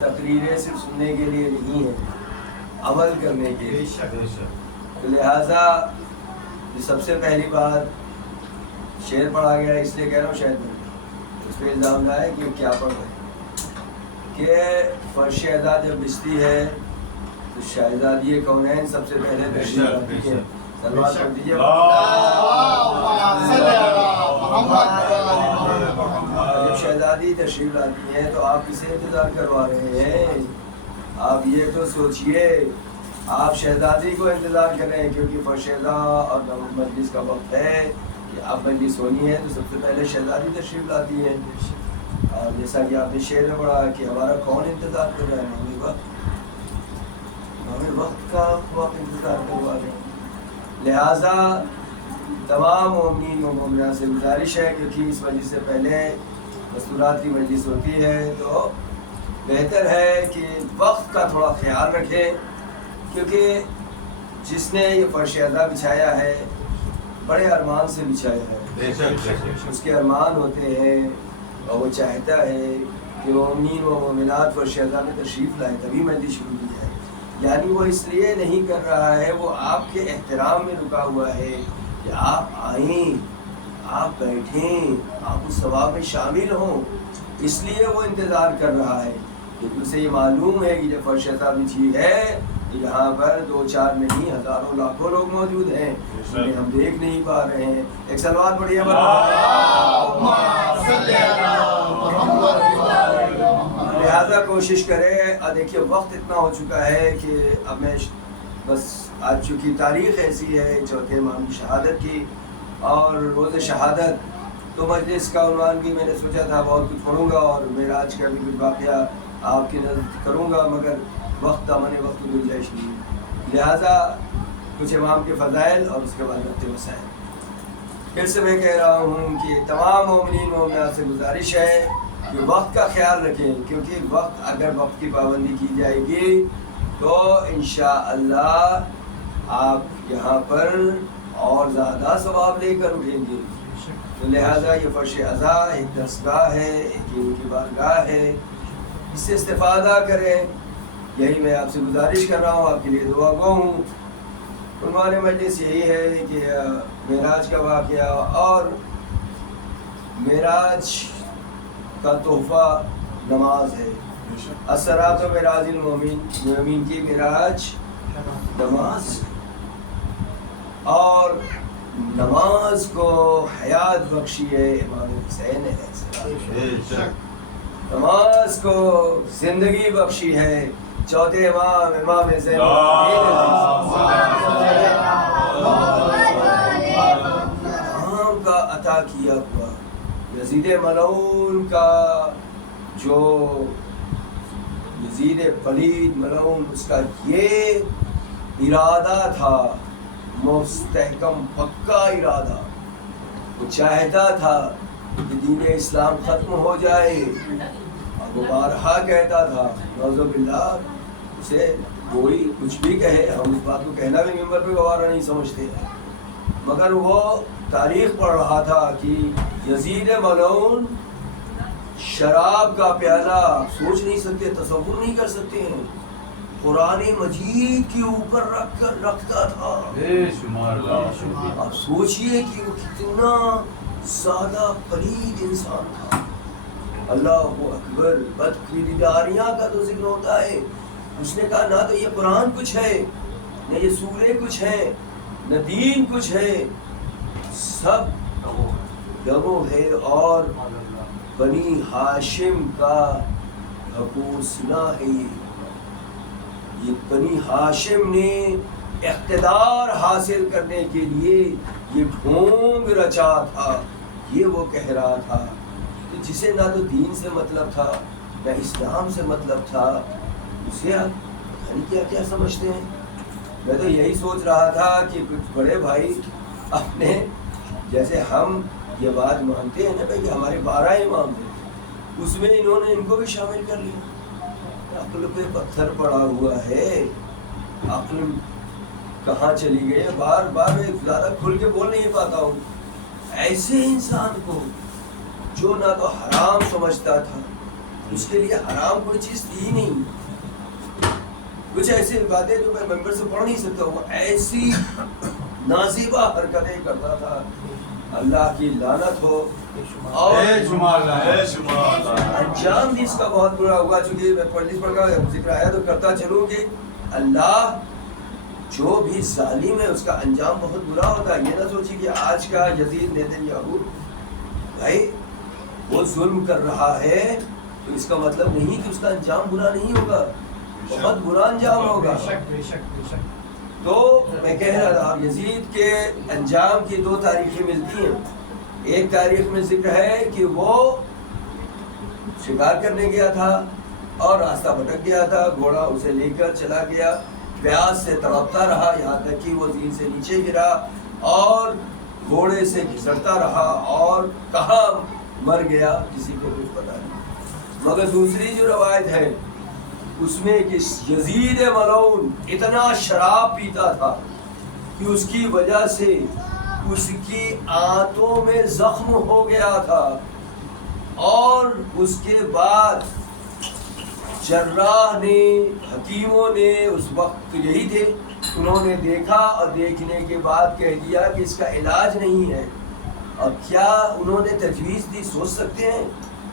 تقریریں صرف سننے کے لیے نہیں ہیں، عمل کرنے کے لیے۔ تو لہٰذا یہ سب سے پہلی بات شعر پڑھا گیا ہے، اس لیے کہہ رہا ہوں شاید اس پہ الزام نہ ہے کہ کیا پڑھ رہے ہیں کہ فرش ادا جب بچتی ہے تو شہزادی کونین سب سے پہلے تشریف لاتی ہے۔ سلوات پڑھ دیجیے۔ جب شہزادی تشریف لاتی ہیں تو آپ کسے انتظار کروا رہے ہیں؟ آپ یہ تو سوچئے، آپ شہزادی کو انتظار کریں، کیونکہ فرشیدہ اور مجلس کا وقت ہے کہ اب مجلس ہونی ہے تو سب سے پہلے شہزادی تشریف لاتی ہیں۔ اور جیسا کہ آپ نے شعر میں پڑھا کہ ہمارا کون انتظار کر رہا ہے؟ ہمیں وقت کا انتظار کروا رہے ہیں۔ لہٰذا تمام مومنین و مومنات سے گزارش ہے، کیونکہ اس مجلس سے پہلے مستورات کی مجلس ہوتی ہے تو بہتر ہے کہ وقت کا تھوڑا خیال رکھیں، کیونکہ جس نے یہ فرش ادا بچھایا ہے بڑے ارمان سے بچھایا ہے، اس کے ارمان ہوتے ہیں اور وہ چاہتا ہے کہ مومنین و مومنات فرش ادا میں تشریف لائے، تبھی مجلس شروع کی جائے۔ یعنی وہ اس لیے نہیں کر رہا ہے، وہ آپ کے احترام میں رکا ہوا ہے کہ آپ آئیں، آپ بیٹھیں، آپ اس ثواب میں شامل ہوں، اس لیے وہ انتظار کر رہا ہے۔ کیونکہ اسے یہ معلوم ہے کہ جب فرش ادا بچھی ہے تو یہاں پر 2-4 نہیں ہزاروں لاکھوں لوگ موجود ہیں، جنہیں ہم دیکھ نہیں پا رہے ہیں۔ ایک سلوات پڑھیے۔ لہٰذا کوشش کرے۔ دیکھیے وقت اتنا ہو چکا ہے کہ اب میں بس آج چونکہ تاریخ ایسی ہے چوتھے امام کی شہادت کی اور روز شہادت، تو مجلس کا عنوان بھی میں نے سوچا تھا بہت کچھ پڑھوں گا اور معراج کا بھی کچھ واقعہ آپ کی نظر کروں گا، مگر وقت وقت کی گنجائش نہیں، لہٰذا کچھ امام کے فضائل اور اس کے بعد وقت مسائل۔ پھر سے میں کہہ رہا ہوں کہ تمام مومنین مومنات سے گزارش ہے کہ وقت کا خیال رکھیں، کیونکہ اگر وقت کی پابندی کی جائے گی تو انشاءاللہ آپ یہاں پر اور زیادہ ثواب لے کر اٹھیں گے۔ تو لہٰذا یہ فرش ادا ایک درسگاہ ہے، ایک ان کی بارگاہ ہے، اس سے استفادہ کریں، یہی میں آپ سے گزارش کر رہا ہوں، آپ کے لیے دعا گو ہوں۔ عنوان مجلس یہی ہے کہ معراج کا واقعہ اور معراج کا تحفہ نماز ہے۔ الصلاۃ و معراج المومن، مومن کی معراج نماز، اور نماز کو حیات بخشی ہے امام حسین ہے، نماز کو زندگی بخشی ہے چوتھے امام حسین کا عطا کیا ہوا یزید ملعون کا، جو یزید پلید ملعون، اس کا یہ ارادہ تھا، مستحکم پکا ارادہ، وہ چاہتا تھا کہ دین اسلام ختم ہو جائے، اور وہ بارہا کہتا تھا، نعوذ باللہ، اسے کوئی کچھ بھی کہے، ہم اس بات کو کہنا بھی ممبر پہ گوارا نہیں سمجھتے ہیں، مگر وہ تاریخ پڑھ رہا تھا کہ یزید ملعون شراب کا پیالہ سوچ نہیں سکتے، تصور نہیں کر سکتے ہیں، قرآن مجید کے اوپر رکھ کر رکھتا تھا۔ آپ سوچئے کہ وہ کتنا زیادہ پلید انسان تھا۔ اللہ اکبر، بدکرداریاں کا تو ذکر ہوتا ہے، اس نے کہا نہ تو یہ قرآن کچھ ہے، نہ یہ سورے کچھ ہیں، نہ دین کچھ ہے، سب دمو ہے، اور بنی ہاشم کا حکومت ہے۔ یہ بنی ہاشم نے اقتدار حاصل کرنے کے لیے یہ ڈھونگ رچا تھا، یہ وہ کہہ رہا تھا کہ جسے نہ تو دین سے مطلب تھا نہ اسلام سے مطلب تھا، اسے آپ کیا کیا سمجھتے ہیں۔ میں تو یہی سوچ رہا تھا کہ کچھ بڑے بھائی اپنے جیسے ہم یہ بات مانتے ہیں نا بھائی کہ ہمارے 12 امام ہیں، اس میں انہوں نے ان کو بھی شامل کر لیا۔ عقل پہ پتھر پڑا ہوا ہے، عقل کہاں چلی گئی ہے؟ بار بار میں زیادہ کھل کے بول نہیں پاتا ہوں۔ ایسے انسان کو جو نہ تو حرام سمجھتا تھا اس کے لیے حرام کوئی چیز تھی ہی نہیں. کچھ ایسی باتیں جو میں ممبر سے پڑھ نہیں سکتا, وہ ایسی نازیبہ حرکتیں کرتا تھا, اللہ کی لعنت ہو. اور انجام بھی اس کا بہت برا ہوا. چونکہ میں پڑھ کا ذکر آیا تو کرتا چلوں کہ اللہ جو بھی ظالم ہے اس کا انجام بہت برا ہوتا ہے. یہ نہ سوچی کہ آج کا یزید نیتنیاہو بھائی وہ ظلم کر رہا ہے تو اس کا مطلب نہیں کہ اس کا انجام برا نہیں ہوگا, بہت برا انجام ہوگا. تو میں کہہ رہا تھا یزید کے انجام کی 2 تاریخیں ملتی ہیں. ایک تاریخ میں ذکر ہے کہ وہ شکار کرنے گیا تھا اور راستہ بھٹک گیا تھا, گھوڑا اسے لے کر چلا گیا, پیاس سے تڑپتا رہا یہاں تک کہ وہ زین سے نیچے گرا اور گھوڑے سے گھسٹتا رہا اور کہاں مر گیا کسی کو کچھ پتا نہیں. مگر دوسری جو روایت ہے اس میں کہ یزید ملعون اتنا شراب پیتا تھا کہ اس کی وجہ سے اس کی آنتوں میں زخم ہو گیا تھا, اور اس کے بعد جراح نے, حکیموں نے اس وقت یہی تھے, انہوں نے دیکھا اور دیکھنے کے بعد کہہ دیا کہ اس کا علاج نہیں ہے. اب کیا انہوں نے تجویز دی سوچ سکتے ہیں؟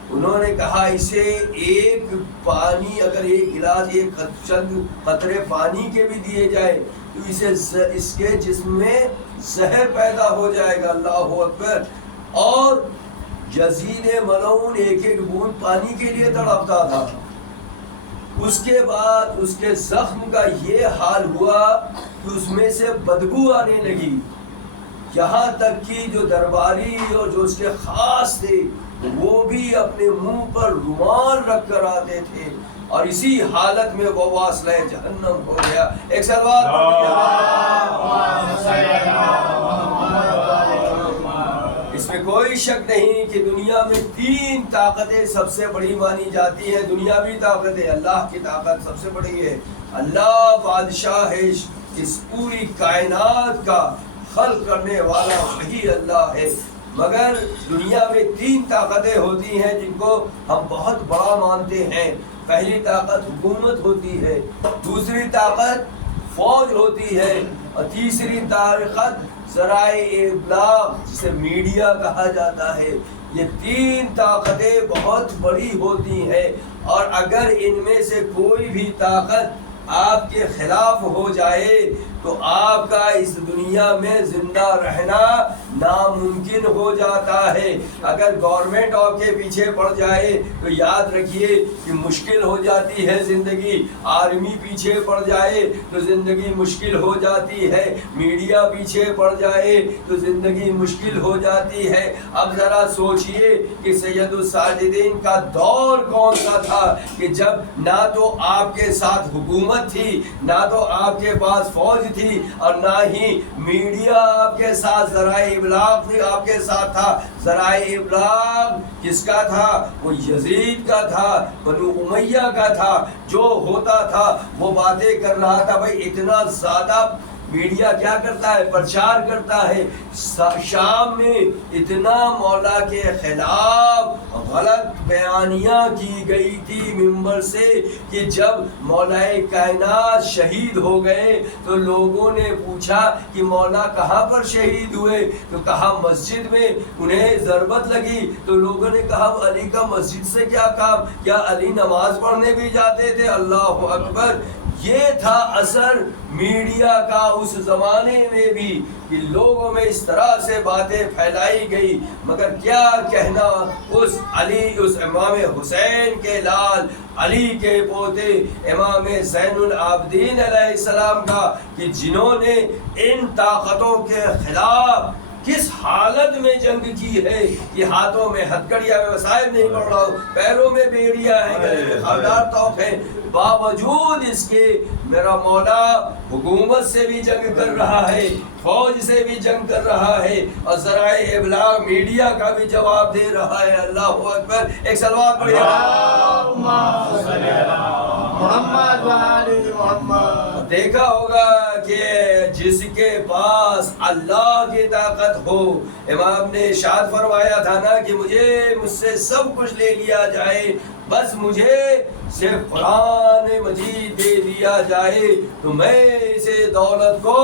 انہوں نے کہا اسے ایک پانی, اگر ایک گلاس ایک چند قطرے پانی کے بھی دیے جائے تو اسے اس کے جسم میں زہر پیدا ہو جائے گا. اللہ اکبر. اور یزید ملعون ایک ایک بوند پانی کے لیے تڑپتا تھا. اس کے بعد اس کے زخم کا یہ حال ہوا کہ اس میں سے بدبو آنے لگی, یہاں تک کہ جو درباری اور جو اس کے خاص تھے وہ بھی اپنے منہ پر رومال رکھ کر آتے تھے, اور اسی حالت میں وہ واصلہ جہنم ہو گیا. ایک سلوات اس میں کوئی شک نہیں کہ دنیا میں 3 طاقتیں سب سے بڑی مانی جاتی ہیں. دنیاوی طاقتیں, اللہ کی طاقت سب سے بڑی ہے. اللہ بادشاہ ہے, اس پوری کائنات کا خلق کرنے والا وہی اللہ ہے. مگر دنیا میں 3 طاقتیں ہوتی ہیں جن کو ہم بہت بڑا مانتے ہیں. پہلی طاقت حکومت ہوتی ہے, دوسری طاقت فوج ہوتی ہے, اور تیسری طاقت ذرائع ابلاغ جسے میڈیا کہا جاتا ہے. یہ 3 طاقتیں بہت بڑی ہوتی ہیں, اور اگر ان میں سے کوئی بھی طاقت آپ کے خلاف ہو جائے تو آپ کا اس دنیا میں زندہ رہنا ناممکن ہو جاتا ہے. اگر گورنمنٹ آپ کے پیچھے پڑ جائے تو یاد رکھیے کہ مشکل ہو جاتی ہے زندگی. آرمی پیچھے پڑ جائے تو زندگی مشکل ہو جاتی ہے, میڈیا پیچھے پڑ جائے تو زندگی مشکل ہو جاتی ہے. اب ذرا سوچئے کہ سید الساجدین کا دور کون سا تھا کہ جب نہ تو آپ کے ساتھ حکومت تھی, نہ تو آپ کے پاس فوج تھی, اور نہ ہی میڈیا آپ کے ساتھ, ذرائع ابلاغ بھی آپ کے ساتھ تھا. ذرائع ابلاغ کس کا تھا؟ وہ یزید کا تھا, بنو امیہ کا تھا. جو ہوتا تھا وہ باتیں کر رہا تھا. بھائی اتنا زیادہ میڈیا کیا کرتا ہے؟ پرچار کرتا ہے. شام میں اتنا مولا کے خلاف غلط بیانیاں کی گئی تھی ممبر سے کہ جب مولا کائنات شہید ہو گئے تو لوگوں نے پوچھا کہ مولا کہاں پر شہید ہوئے؟ تو کہا مسجد میں. انہیں ضربت لگی تو لوگوں نے کہا علی کا مسجد سے کیا کام؟ کیا علی نماز پڑھنے بھی جاتے تھے؟ اللہ اکبر. یہ تھا اثر میڈیا کا اس زمانے میں بھی کہ لوگوں میں اس طرح سے باتیں پھیلائی گئی. مگر کیا کہنا اس علی, اس امام حسین کے لال علی کے پوتے امام زین العابدین علیہ السلام کا, کہ جنہوں نے ان طاقتوں کے خلاف کس حالت میں جنگ کی ہے. یہ ہاتھوں میں ہتھکڑیاں, میں صاحب نہیں پڑھ رہا ہوں, پیروں میں بیڑیاں ہیں, گلے میں خاردار توپ ہے, باوجود اس کے میرا مولا حکومت سے بھی جنگ کر رہا ہے, فوج سے بھی جنگ کر رہا ہے, اور ذرائع ابلاغ میڈیا کا بھی جواب دے رہا ہے. اللہ اکبر. ایک صلوات پڑھیے محمد وآل محمد. دیکھا ہوگا کہ جس کے پاس اللہ کی طاقت ہو, امام نے ارشاد فرمایا تھا نا کہ مجھ سے سب کچھ لے لیا جائے بس مجھے صرف قرآن مجید دے دیا جائے تو میں اسے دولت کو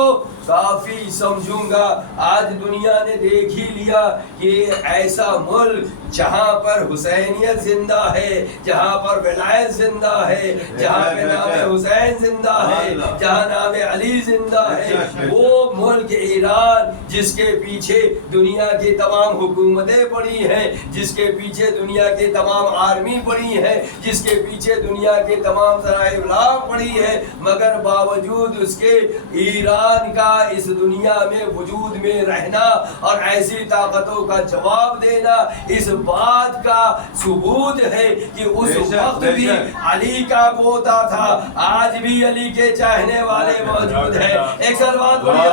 کافی سمجھوں گا۔ آج دنیا نے دیکھ ہی لیا کہ ایسا ملک جہاں پر حسینیت زندہ ہے، جہاں پر ولایت زندہ ہے، جہاں پہ نام حسین زندہ ہے، جہاں نام علی زندہ ہے، وہ ملک ایران جس کے پیچھے دنیا کی تمام حکومتیں پڑی ہیں، جس کے پیچھے دنیا کی تمام آرمی پڑی ہے، جس کے پیچھے دنیا کے تمام ذرائع ابلاغ پڑی ہے، مگر باوجود اس کے ایران کا اس دنیا میں وجود میں رہنا اور ایسی طاقتوں کا جواب دینا اس بات کا ثبوت ہے کہ اس وقت بھی علی کا پوتا تھا، آج بھی علی کے چاہنے والے موجود ہیں۔ ایک صلوات پڑھیے۔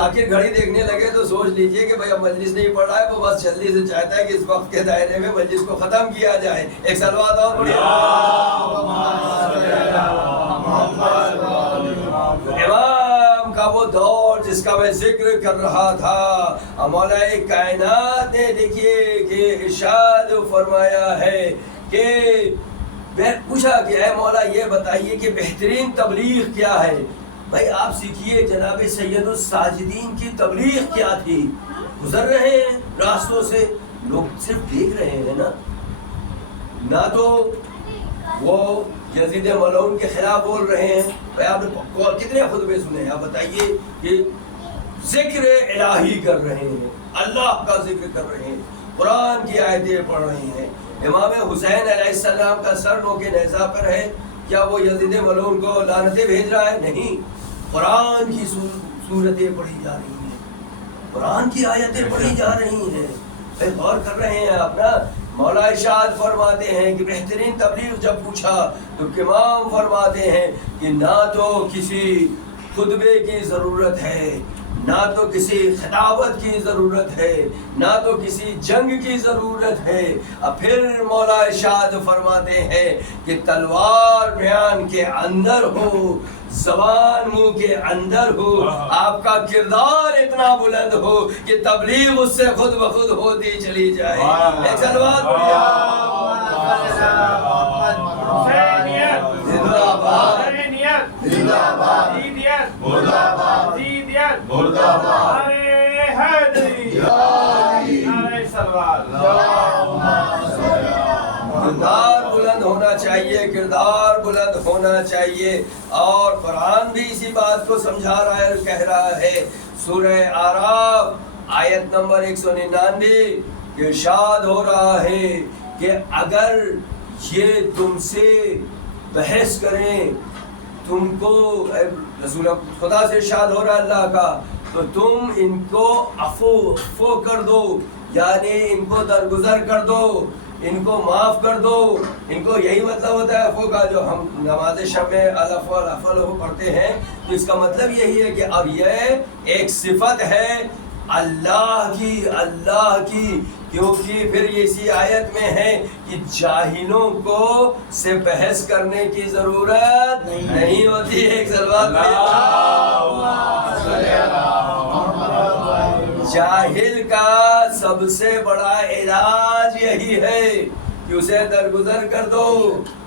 آخر گھڑی دیکھنے لگے تو سوچ لیجئے کہ بھئی اب مجلس نہیں پڑھ رہا ہے، وہ بس جلدی سے چاہتا ہے کہ اس وقت کے دائرے میں مجلس کو ختم کیا جائے۔ ایک صلوات اور پڑھیے۔ امام کا وہ دور جس کا میں ذکر کر رہا تھا، مولا کائنات نے دیکھیے کہ ارشاد فرمایا ہے کہ میں پوچھا کہ اے مولا یہ بتائیے کہ بہترین تبلیغ کیا ہے؟ بھائی آپ سیکھیے جناب سید الساجدین کی تبلیغ کیا تھی۔ گزر رہے ہیں راستوں سے، لوگ صرف دیکھ رہے ہیں نا، نہ تو وہ یزید ملعون کے خلاف بول رہے ہیں۔ بھائی آپ نے کتنے خطبے سنے ہیں؟ آپ بتائیے کہ ذکر الہی کر رہے ہیں، اللہ کا ذکر کر رہے ہیں، قرآن کی آیتیں پڑھ رہے ہیں۔ امام حسین علیہ السلام کا سر نوکے نیزہ پر ہے، کیا وہ یزید ملعون کو لعنتیں بھیج رہا ہے؟ نہیں، قرآن کی صورتیں پڑھی جا رہی ہیں، قرآن کی آیتیں پڑھی جا رہی ہیں۔ بھائی غور کر رہے ہیں آپ نا۔ مولا ارشاد فرماتے ہیں کہ بہترین تبلیغ جب پوچھا تو امام فرماتے ہیں کہ نہ تو کسی خطبے کی ضرورت ہے، نہ تو کسی خطابت کی ضرورت ہے، نہ تو کسی جنگ کی ضرورت ہے۔ اب پھر مولا ارشاد فرماتے ہیں کہ تلوار بیان کے اندر ہو، زبان منہ کے اندر ہو، آپ کا کردار اتنا بلند ہو کہ تبلیغ اس سے خود بخود ہوتی چلی جائے۔ ایک صلوات کردار بلند ہونا چاہیے، کردار بلند ہونا چاہیے۔ اور قرآن بھی اسی بات کو سمجھا رہا ہے، کہہ رہا ہے سورہ اعراف آیت نمبر 199 کہ ارشاد ہو رہا ہے کہ اگر یہ تم سے بحث کریں، تم کو رسول خدا سے ارشاد ہو رہا ہے اللہ کا، تو تم ان کو عفو کر دو، یعنی ان کو درگزر کر دو، ان کو معاف کر دو۔ ان کو یہی مطلب ہوتا ہے عفو کا، جو ہم نماز شب میں العفو العفو پڑھتے ہیں، تو اس کا مطلب یہی ہے کہ اب یہ ایک صفت ہے اللہ کی، کیونکہ پھر یہ اسی آیت میں ہے کہ جاہلوں کو سے بحث کرنے کی ضرورت نہیں ہوتی۔ ایک صلوات جاہل کا سب سے بڑا علاج یہی ہے کہ اسے درگزر کر دو،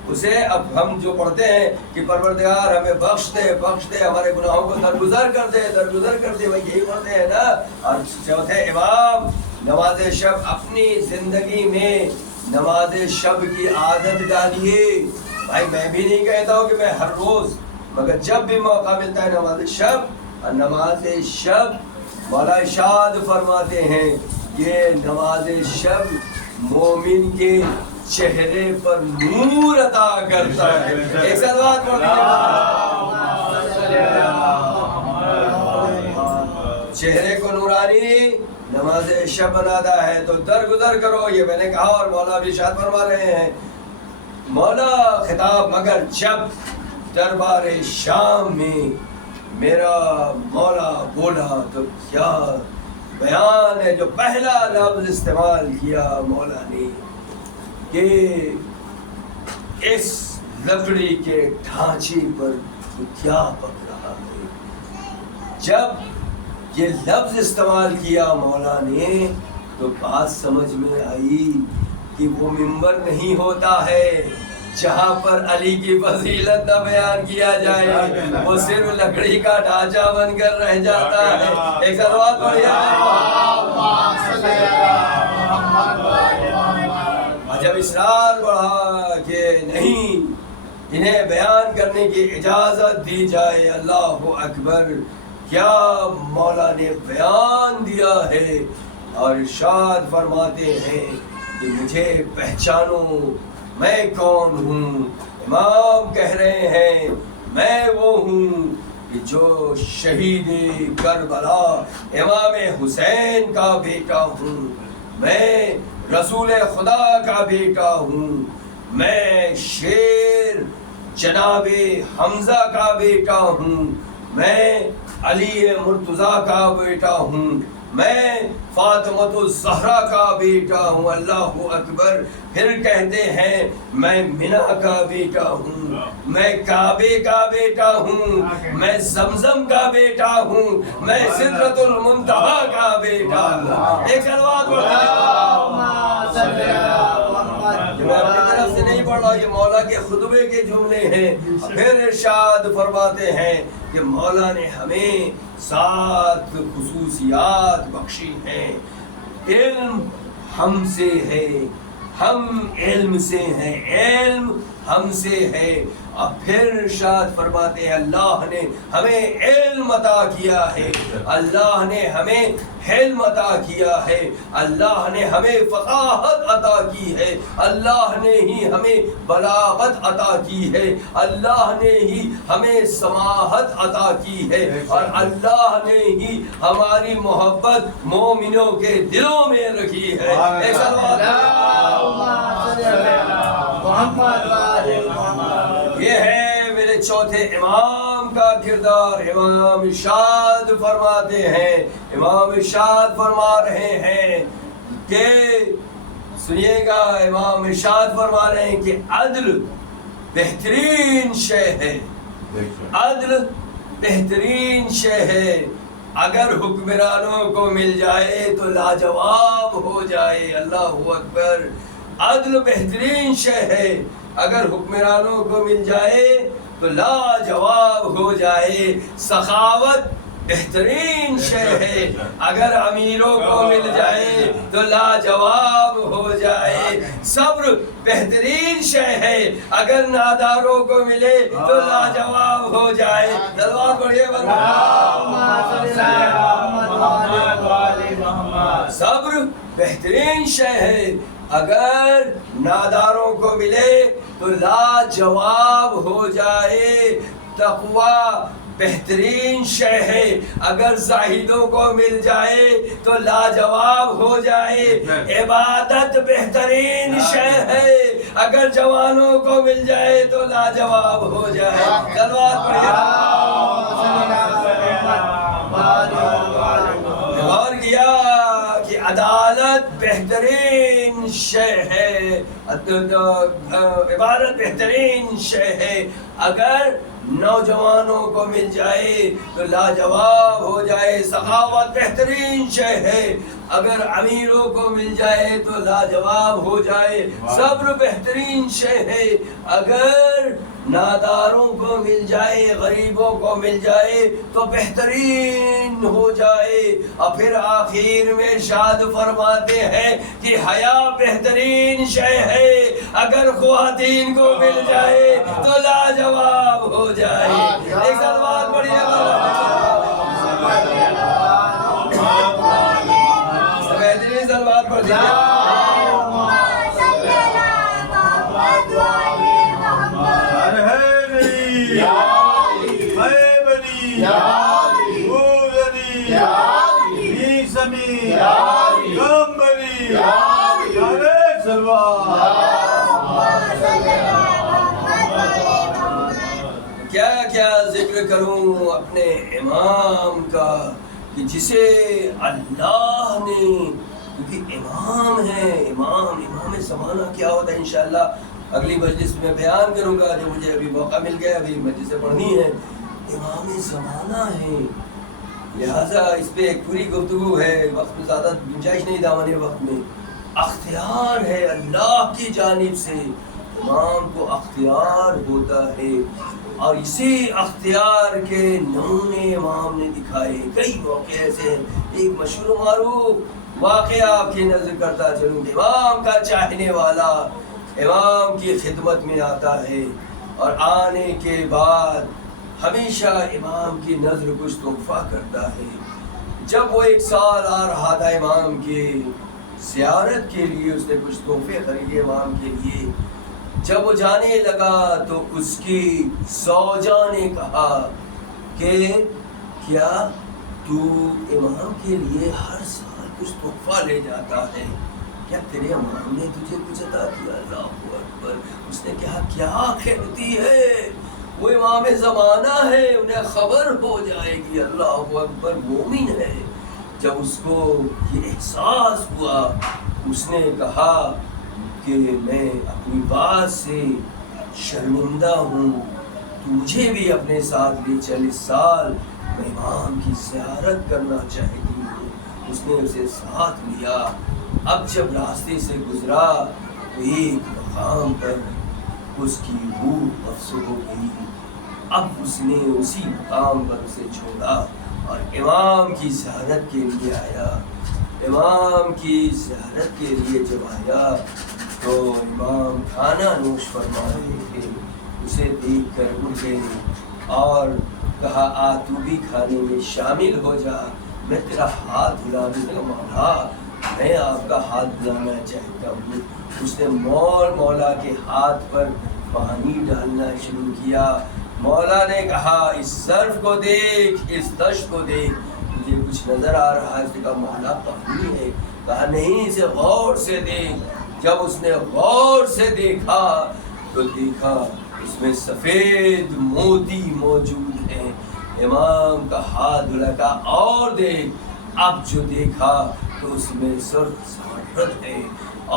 اسے اب ہم جو پڑھتے ہیں کہ پروردگار ہمیں بخش دے ہمارے گناہوں کو درگزر کر دے، وہ یہی پڑھتے ہیں نا۔ اور چوتھے امام نماز شب اپنی زندگی میں نماز شب کی عادت ڈالیے۔ بھائی میں بھی نہیں کہتا ہوں کہ میں ہر روز، مگر جب بھی موقع ملتا ہے نماز شب مولا ارشاد فرماتے ہیں یہ نماز شب مومن کے چہرے پر نور عطا کرتا ہے۔ ایک صلوات پڑھ لیجیے۔ چہرے کو نورانی نماز شب بناتا ہے، تو درگزر کرو، یہ میں نے کہا۔ اور مولا بھی ارشاد فرما رہے ہیں، مولا خطاب مگر جب دربار شام میں میرا مولا بولا تو کیا بیان ہے، جو پہلا لفظ استعمال کیا مولا نے کہ اس لکڑی کے ڈھانچے پر تو کیا پک رہا ہے۔ جب یہ لفظ استعمال کیا مولا نے تو بات سمجھ میں آئی کہ وہ ممبر نہیں ہوتا ہے جہاں پر علی کی فضیلت نہ بیان کیا جائے، وہ صرف لکڑی کا ڈھانچہ بن کر رہ جاتا ہے۔ ایک صلوات پڑھیے۔ جب اصرار بڑھا کہ نہیں، انہیں بیان کرنے کی اجازت دی جائے، اللہ اکبر، کیا مولا نے بیان دیا ہے اور ارشاد فرماتے ہیں کہ مجھے پہچانو میں کون ہوں۔ امام کہہ رہے ہیں میں وہ ہوں کہ جو شہید کربلا امام حسین کا بیٹا ہوں، میں رسول خدا کا بیٹا ہوں، میں شیر جناب حمزہ کا بیٹا ہوں، میں علی مرتضیٰ کا بیٹا ہوں، میں فاطمۃ الزہرا کا بیٹا ہوں۔ اللہ اکبر۔ پھر کہتے ہیں میں منا کا بیٹا ہوں، میں کعبے کا بیٹا ہوں، میں زمزم کا بیٹا ہوں، میں سدرۃ المنتہا کا بیٹا ہوں۔ ایک صلوات میں اپنی طرف سے نہیں پڑھ رہا، یہ مولا کے خطبے کے جملے ہیں۔ پھر ارشاد فرماتے ہیں کہ مولا نے ہمیں 7 خصوصیات بخشی ہیں۔ علم ہم سے ہے، ہم علم سے ہیں، علم ہم سے ہے۔ اور پھر ارشاد فرماتے ہیں اللہ نے ہمیں علم عطا کیا ہے، اللہ نے ہمیں علم عطا کیا ہے، اللہ نے ہمیں فصاحت عطا کی ہے، اللہ نے ہی ہمیں بلاغت عطا کی ہے، اللہ نے ہی ہمیں سماحت عطا کی ہے، اور اللہ نے ہی ہماری محبت مومنوں کے دلوں میں رکھی ہے۔ ایک یہ ہے میرے چوتھے امام کا کردار۔ امام ارشاد فرماتے ہیں، امام ارشاد فرما رہے ہیں کہ سنیے گا، امام ارشاد فرما رہے ہیں کہ عدل بہترین شے ہے، عدل بہترین شے ہے، اگر حکمرانوں کو مل جائے تو لاجواب ہو جائے۔ اللہ اکبر۔ عدل بہترین شے ہے، اگر حکمرانوں کو مل جائے تو لاجواب ہو جائے۔ سخاوت بہترین شے ہے، اگر امیروں کو مل جائے تو لاجواب ہو جائے۔ صبر بہترین شے ہے، اگر ناداروں کو ملے تو لاجواب ہو جائے۔ تلوار پڑھیے صبر بہترین شے ہے، اگر ناداروں کو ملے تو لاجواب ہو جائے۔ تقویٰ بہترین شے ہے، اگر زاہدوں کو مل جائے تو لاجواب ہو جائے۔ عبادت بہترین شے ہے، اگر جوانوں کو مل جائے تو لاجواب ہو جائے۔ تلوار پڑھیے۔ غور کیا کہ عدالت بہترین شے ہے، عبادت بہترین شے ہے، اگر نوجوانوں کو مل جائے تو لاجواب ہو جائے۔ سخاوت بہترین شے ہے، اگر امیروں کو مل جائے تو لاجواب ہو جائے۔ صبر بہترین شے ہے، اگر ناداروں کو مل جائے، غریبوں کو مل جائے تو بہترین ہو جائے۔ اور پھر آخر میں ارشاد فرماتے ہیں کہ حیا بہترین شے ہے، اگر خواتین کو مل جائے تو لاجواب ہو جائے۔ ایک سلوات پڑھیے بہترین سلوات پڑھ دیجیے۔ کیا کیا ذکر کروں اپنے امام کا کہ جسے اللہ نے، کیونکہ امام ہے، امام زمانہ کیا ہوتا ہے انشاءاللہ اگلی مجلس میں بیان کروں گا، جو مجھے ابھی موقع مل گیا، ابھی مجلسیں پڑھنی ہے۔ امام زمانہ ہے، لہذا اس پہ ایک پوری گفتگو ہے، وقت میں زیادہ گنجائش نہیں دامن وقت میں. اختیار ہے اللہ کی جانب سے، امام کو اختیار ہوتا ہے، اور اسی اختیار کے نمونے امام نے دکھائے. کئی موقع ایسے ہیں. ایک مشہور و معروف واقعہ آپ کی نظر کرتا چلوں کہ امام کا چاہنے والا امام کی خدمت میں آتا ہے، اور آنے کے بعد ہمیشہ امام کی نظر کچھ تحفہ کرتا ہے. جب وہ 1 سال آ رہا تھا امام کی زیارت کے لیے، اس نے کچھ تحفے خریدے امام کے لیے. جب وہ جانے لگا تو اس کی زوجہ نے کہا کہ کیا تو امام کے لیے ہر سال کچھ تحفہ لے جاتا ہے؟ کیا تیرے امام نے تجھے کچھ عطا کیا؟ اللہ اکبر. اس نے کہا کیا کہتی ہے، وہ امام زمانہ ہے، انہیں خبر ہو جائے گی. اللہ اکبر. مومن ہے. جب اس کو یہ احساس ہوا، اس نے کہا کہ میں اپنی بات سے شرمندہ ہوں، تو مجھے بھی اپنے ساتھ لے چل، اس سال میں امام کی زیارت کرنا چاہتی ہوں. اس نے اسے ساتھ لیا. اب جب راستے سے گزرا تو ایک مقام پر اس کی روح افسر ہو گئی. اب اس نے اسی مقام پر اسے چھوڑا اور امام کی زیارت کے لیے آیا. امام کی زیارت کے لیے جب آیا تو امام کھانا نوش فرما رہے تھے. اسے دیکھ کر اٹھے اور کہا آ تو بھی کھانے میں شامل ہو جا، میں تیرا ہاتھ دھلانے کا. مولا میں آپ کا ہاتھ دھلانا چاہتا ہوں. اس نے مولا کے ہاتھ پر پانی ڈالنا شروع کیا. مولا نے کہا اس ظرف کو دیکھ، اس دشت کو دیکھ، مجھے کچھ نظر آ رہا ہے. اس نے کہا مولا پانی ہے. کہا نہیں، اسے غور سے دیکھ. جب اس نے غور سے دیکھا تو دیکھا اس میں سفید موتی موجود ہیں. امام کا ہاتھ دھلا. کا اور دیکھ. اب جو دیکھا تو اس میں سرخ زمرد ہے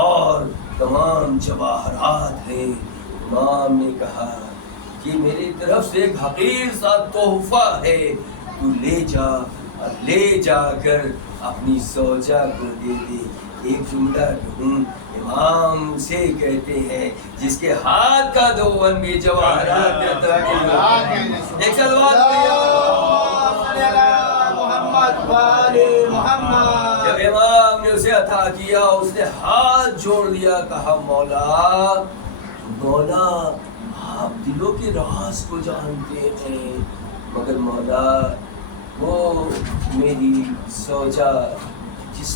اور تمام جواہرات ہیں. امام نے کہا کہ میری طرف سے ایک حقیر سا تحفہ ہے، تو لے جا اور لے جا کر اپنی زوجہ کو دے دے. ایک جملہ کہوں، امام اسے کہتے ہیں جس کے ہاتھ کا دون بھی جواہرات میں تبدیل ہوتا ہے. ایک محمد. جب امام نے اسے عطا کیا، اس نے ہاتھ جوڑ دیا. کہا مولا مولا آپ دلوں کے راز کو جانتے ہیں، مگر مولا وہ میری زوجہ جس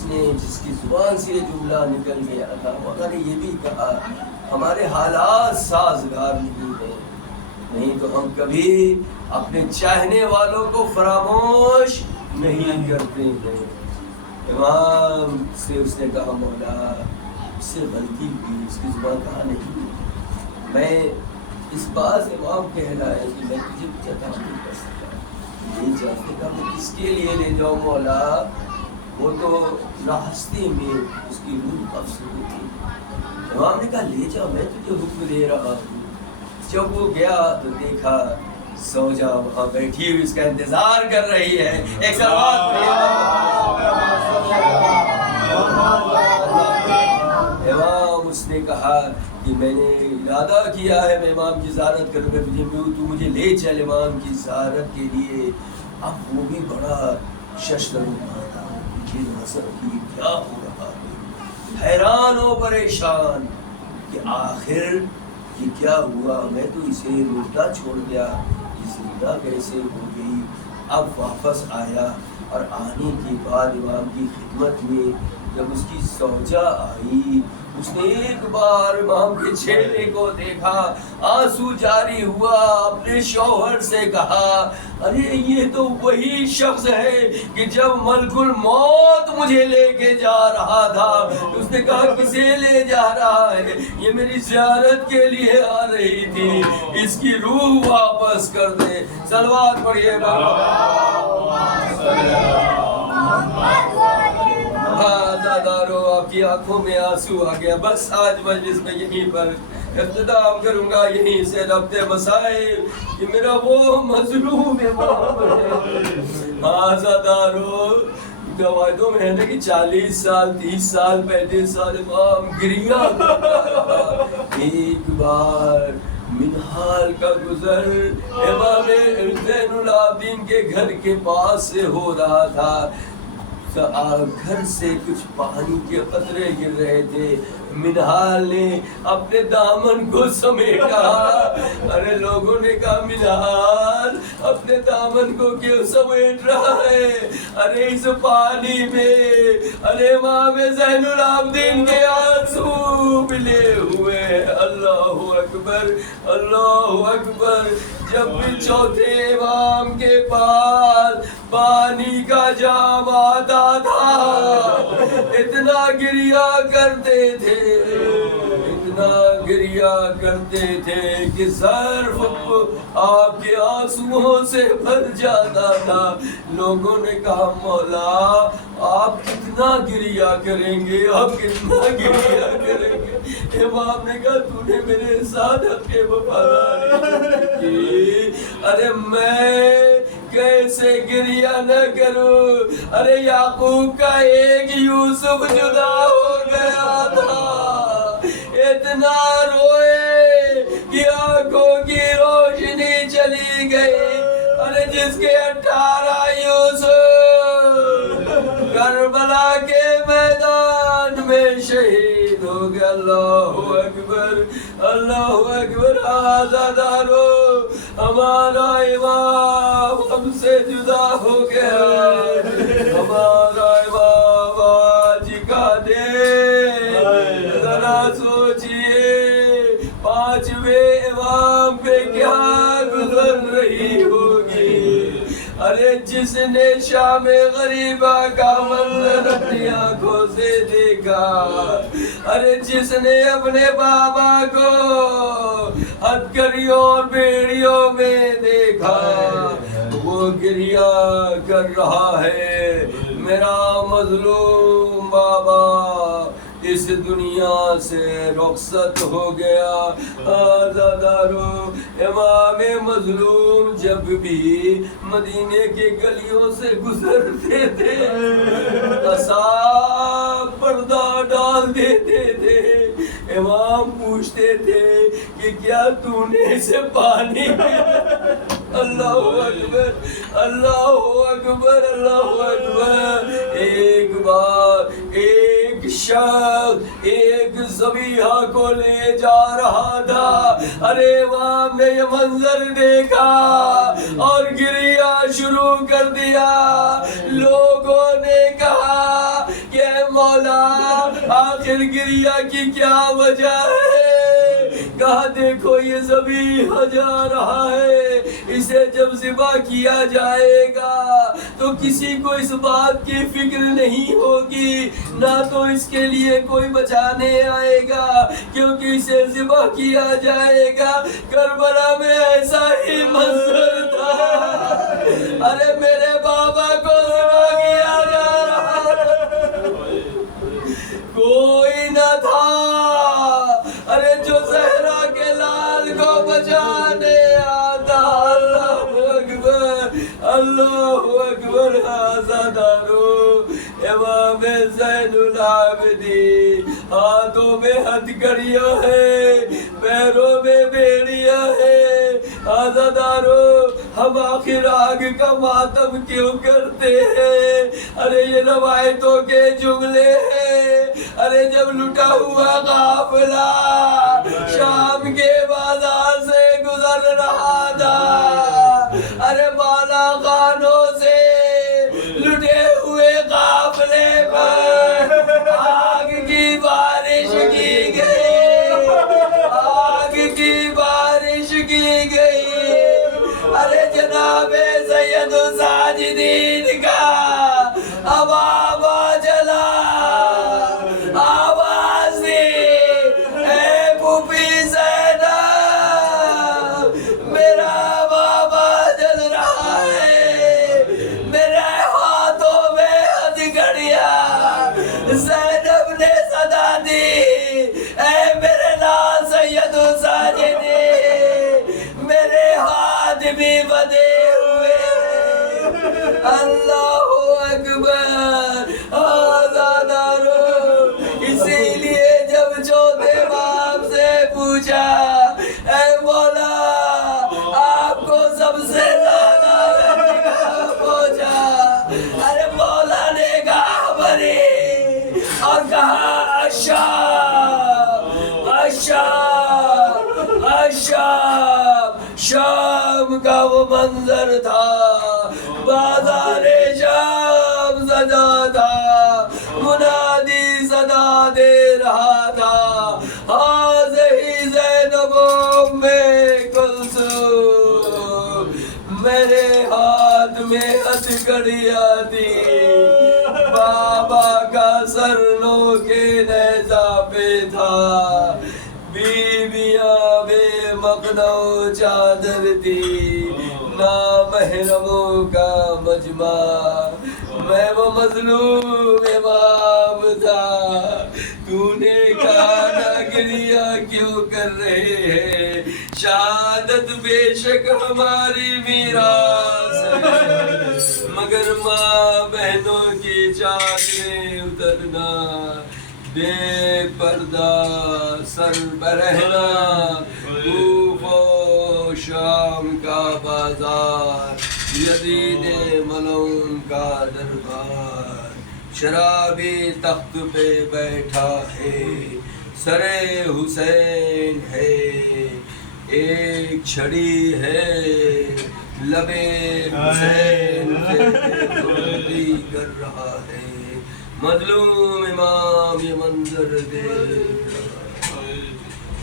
کی زبان سے یہ جملہ نکل گیا تھا، مولا نے یہ بھی کہا ہمارے حالات سازگار نہیں ہیں، نہیں تو ہم کبھی اپنے چاہنے والوں کو فراموش نہیں کرتے ہیں. امام سے اس نے کہا مولا اس سے غلطی ہوئی، اس کی زبان کہا نہیں. میں اس بات سے امام کہلایا کہ میں تجھے کچھ عطا نہیں کر سکا. یہ جانتے کہ میں کس کے لیے لے جاؤں مولا؟ وہ تو راستے میں اس کی روح افسردہ تھی. امام نے کہا لے جاؤ، میں تجھے حکم دے رہا ہوں. جب وہ گیا تو دیکھا زوجہ وہاں بیٹھی ہوئی اس کا انتظار کر رہی ہے. ایک سوال امام اس نے کہا کہ میں نے ارادہ کیا ہے میں امام کی زیارت کروں گا، تو مجھے لے چل امام کی زیارت کے لیے. اب وہ بھی بڑا ششدرما تھا کہ نظر کی کیا ہو رہا ہے، حیران و پریشان کہ آخر یہ کیا ہوا. میں تو اسے مردہ چھوڑ دیا، یہ زندہ کیسے ہو گئی. اب واپس آیا اور آنے کے بعد امام کی خدمت میں جب اس کی زوجہ آئی، اس نے ایک بار امام کے چہرے کو دیکھا، آنسو جاری ہوا. اپنے شوہر سے کہا ارے یہ تو وہی شخص ہے کہ جب ملک الموت مجھے لے کے جا رہا تھا. اس نے کہا کسے لے جا رہا ہے؟ یہ میری زیارت کے لیے آ رہی تھی، اس کی روح واپس کر دے. صلوات پڑھیے. آزادارو آپ کی آنکھوں میں آنسو آ گیا. بس آج مجلس میں یہیں پر اختتام کروں گا, یہیں سے ربط مسائل کہ میرا وہ مظلوم امام ہے. آزادارو روایتوں میں ہے نا کہ 40 سال 30 سال 35 سال امام گریہ کرتا رہا. ایک بار منہال کا گزر امام زین العابدین کے گھر کے پاس سے ہو رہا تھا. گھر سے کچھ پانی کے قطرے گر رہے تھے. منہال نے اپنے دامن کو سمیٹا. ارے لوگوں نے کہا منہال اپنے دامن کو کیوں سمیٹ رہا ہے؟ ارے اس پانی میں ارے امام زین العابدین کے آنسو ملے ہوئے. اللہ اکبر اللہ اکبر. جب بھی چوتھے امام کے پاس پانی کا جام آتا تھا اتنا گریہ کرتے تھے اتنا گریہ کرتے تھے کہ صرف آپ کے آنسوؤں سے بھر جاتا تھا. لوگوں نے کہا مولا آپ کتنا گریہ کریں گے آپ کتنا گریہ کریں گے؟ امام نے کہا تو نے میرے ساتھ حق وفاداری کی. ارے میں کیسے گریہ نہ کروں؟ ارے یعقوب کا ایک یوسف جدا ہو گیا تھا. اتنا روئے کہ آنکھوں کی روشنی چلی گئی. ارے جس کے 18 یوسف کربلا کے میدان میں شہید ہو گیا. اللہ اکبر اللہ اکبر. آزادارو ہمارا امام ہم سے جدا ہو گیا. ہمارا امام آج کا دن ذرا سوچئے 5ویں امام پہ کیا گزر رہی ہوگی. ارے جس نے شام غریبہ کا منظر اپنی آنکھوں سے دیکھا, ارے جس نے اپنے بابا کو ہتھکڑیوں اور بیڑیوں میں دیکھا, وہ گریہ کر رہا ہے میرا مظلوم بابا اس دنیا سے رخصت ہو گیا. آزادارو امام مظلوم جب بھی مدینے کے گلیوں سے گزرتے تھے قصاب پردہ ڈال دیتے تھے. امام پوچھتے تھے کہ کیا تو نے اسے پانی اللہ اکبر اللہ اکبر اللہ اکبر. ایک بار ایک شخص ایک ذبیحہ کو لے جا رہا تھا. ارے امام نے یہ منظر دیکھا اور گریہ شروع کر دیا. لوگوں نے کہا کہ مولا آخر گریہ کی کیا وجہ ہے؟ کہا دیکھو یہ ذبیحہ جا رہا ہے, اسے جب ذبح کیا جائے گا تو کسی کو اس بات کی فکر نہیں ہوگی, نہ تو اس کے لیے کوئی بچانے آئے گا کیونکہ اسے ذبح کیا جائے گا. کربلا میں ایسا ہی منظر تھا. ارے میرے بابا کو ذبح کیا جا رہا کوئی نہ تھا. ارے جو زہرا کے لال کو بچانے آتا. اللہ اکبر اللہ اکبر. آزادارو امام زین العابدین ہاتھوں میں ہتھکڑیاں ہیں پیروں میں بیڑیاں ہیں. آزادارو ہم آخر آگ کا ماتم کیوں کرتے ہیں؟ ارے یہ روایتوں کے جملے ہیں. ارے جب لٹا ہوا قافلہ شام کے بازار سے گزر رہا تھا, ارے بالا خانوں سے لٹے ہوئے قافلے پر آگ کی بارش کی گئی آگ کی بارش کی گئی. ارے جناب سید ساجدین کا اب آبا جلا آواز دی اللہ اکبر آزادارو. اسی لیے جب چوتھے باپ سے پوچھا اے مولا آپ کو سب سے زیادہ پہنچا, ارے مولا نے کہا بری اور کہا الشام الشام الشام. شام کا وہ منظر تھا, بازار شام سجا تھا, منادی صدا دے رہا تھا حاضی زینب ام کلثوم. میرے ہاتھ میں ہتھکڑیاں تھی, بابا کا سر لو کے نیزہ پہ تھا, بیویاں بے مخنو چادر تھی, نامحرموں کا مجمع. میں وہ مظلوم امام تھا, تو نے کہا نہ گریا کیوں کر رہے ہیں, شہادت بے شک ہماری میراث ہے, مگر ماں بہنوں کی چادریں اترنا, بے پردہ سر برہنا, کوفہ و شام کا بازار, یزید ملعون کا دربار. شرابی تخت پہ بیٹھا ہے, سر حسین ہے, ایک چھڑی ہے لبے حسین سے کر رہا ہے. مظلوم امام یہ منظر دیکھ رہا ہے.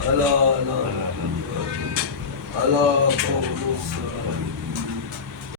اللہ اللہ اللہ